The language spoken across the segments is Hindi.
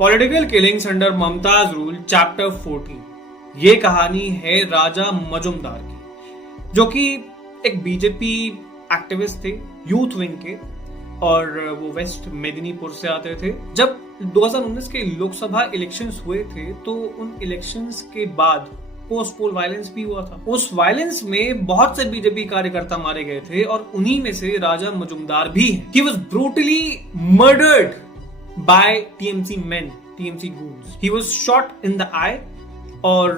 Political killings under Mumtaz rule chapter 14। ये कहानी है राजा मजुमदार की, जो कि एक बीजेपी एक्टिविस्ट थे, यूथ विंग के, और वो वेस्ट मेदिनीपुर से आते थे। जब 2019 के लोकसभा इलेक्शंस हुए थे तो उन इलेक्शंस के बाद पोस्ट पोल वायलेंस भी हुआ था। उस वायलेंस में बहुत से बीजेपी कार्यकर्ता मारे गए थे और उन्हीं में से राजा मजुमदार भी हैं। He was brutally murdered by TMC men, TMC goons. He was shot in the eye और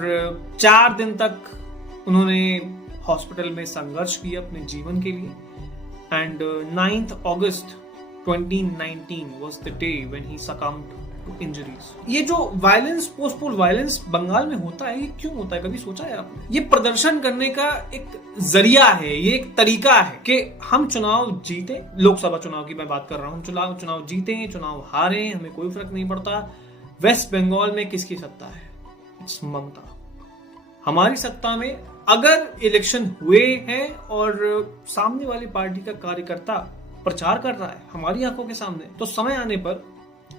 4 दिन तक उन्होंने हॉस्पिटल में संघर्ष किया अपने जीवन के लिए। And 9th August 2019 was the day when he succumbed to injuries. ये जो violence, post poll violence Bengal में होता है, ये क्यों होता है, कभी सोचा है आपने? ये प्रदर्शन करने का एक जरिया है, ये एक तरीका है कि हम चुनाव जीते। लोकसभा चुनाव की मैं बात कर रहा हूँ। चुनाव जीते, चुनाव हारे, हमें कोई फर्क नहीं पड़ता। वेस्ट बंगाल में किसकी सत्ता है? इट्स ममता। हमारी सत्ता में अगर इलेक्शन हुए हैं और सामने वाली पार्टी का कार्यकर्ता प्रचार कर रहा है हमारी आंखों के सामने, तो समय आने पर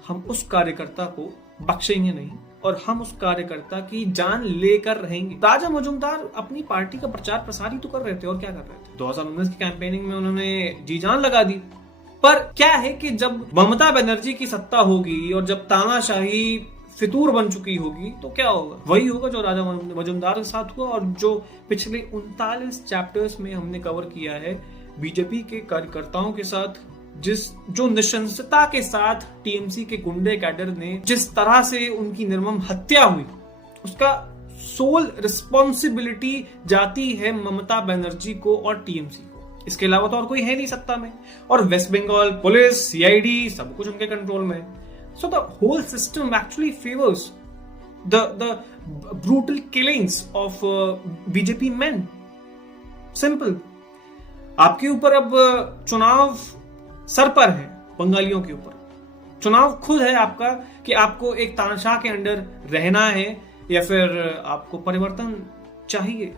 हम उस कार्यकर्ता को बख्शेंगे नहीं और हम उस कार्यकर्ता की जान लेकर रहेंगे। राजा मजुमदार अपनी पार्टी का प्रचार प्रसार ही तो कर रहे थे, और क्या कर रहे थे? 2019 की कैंपेनिंग में उन्होंने जी जान लगा दी। पर क्या है कि जब ममता बनर्जी की सत्ता होगी और जब तानाशाही फितूर बन चुकी होगी, तो क्या होगा? वही होगा जो राजा मजुमदार के साथ हुआ और जो पिछले 39 चैप्टर्स में हमने कवर किया है बीजेपी के कार्यकर्ताओं के साथ। जो निशंसता के साथ टीएमसी के गुंडे कैडर ने जिस तरह से उनकी निर्मम हत्या हुई, उसका सोल रिस्पॉन्सिबिलिटी जाती है ममता बनर्जी को और टीएमसी को। इसके अलावा तो और कोई है नहीं सत्ता में, और वेस्ट बंगाल पुलिस, सीआईडी, सब कुछ उनके कंट्रोल में है। So the whole system actually favors the brutal killings of BJP men. Simple. आपके ऊपर अब चुनाव सर पर है, बंगालियों के ऊपर चुनाव खुद है आपका कि आपको एक तानाशाह के अंडर रहना है या फिर आपको परिवर्तन चाहिए।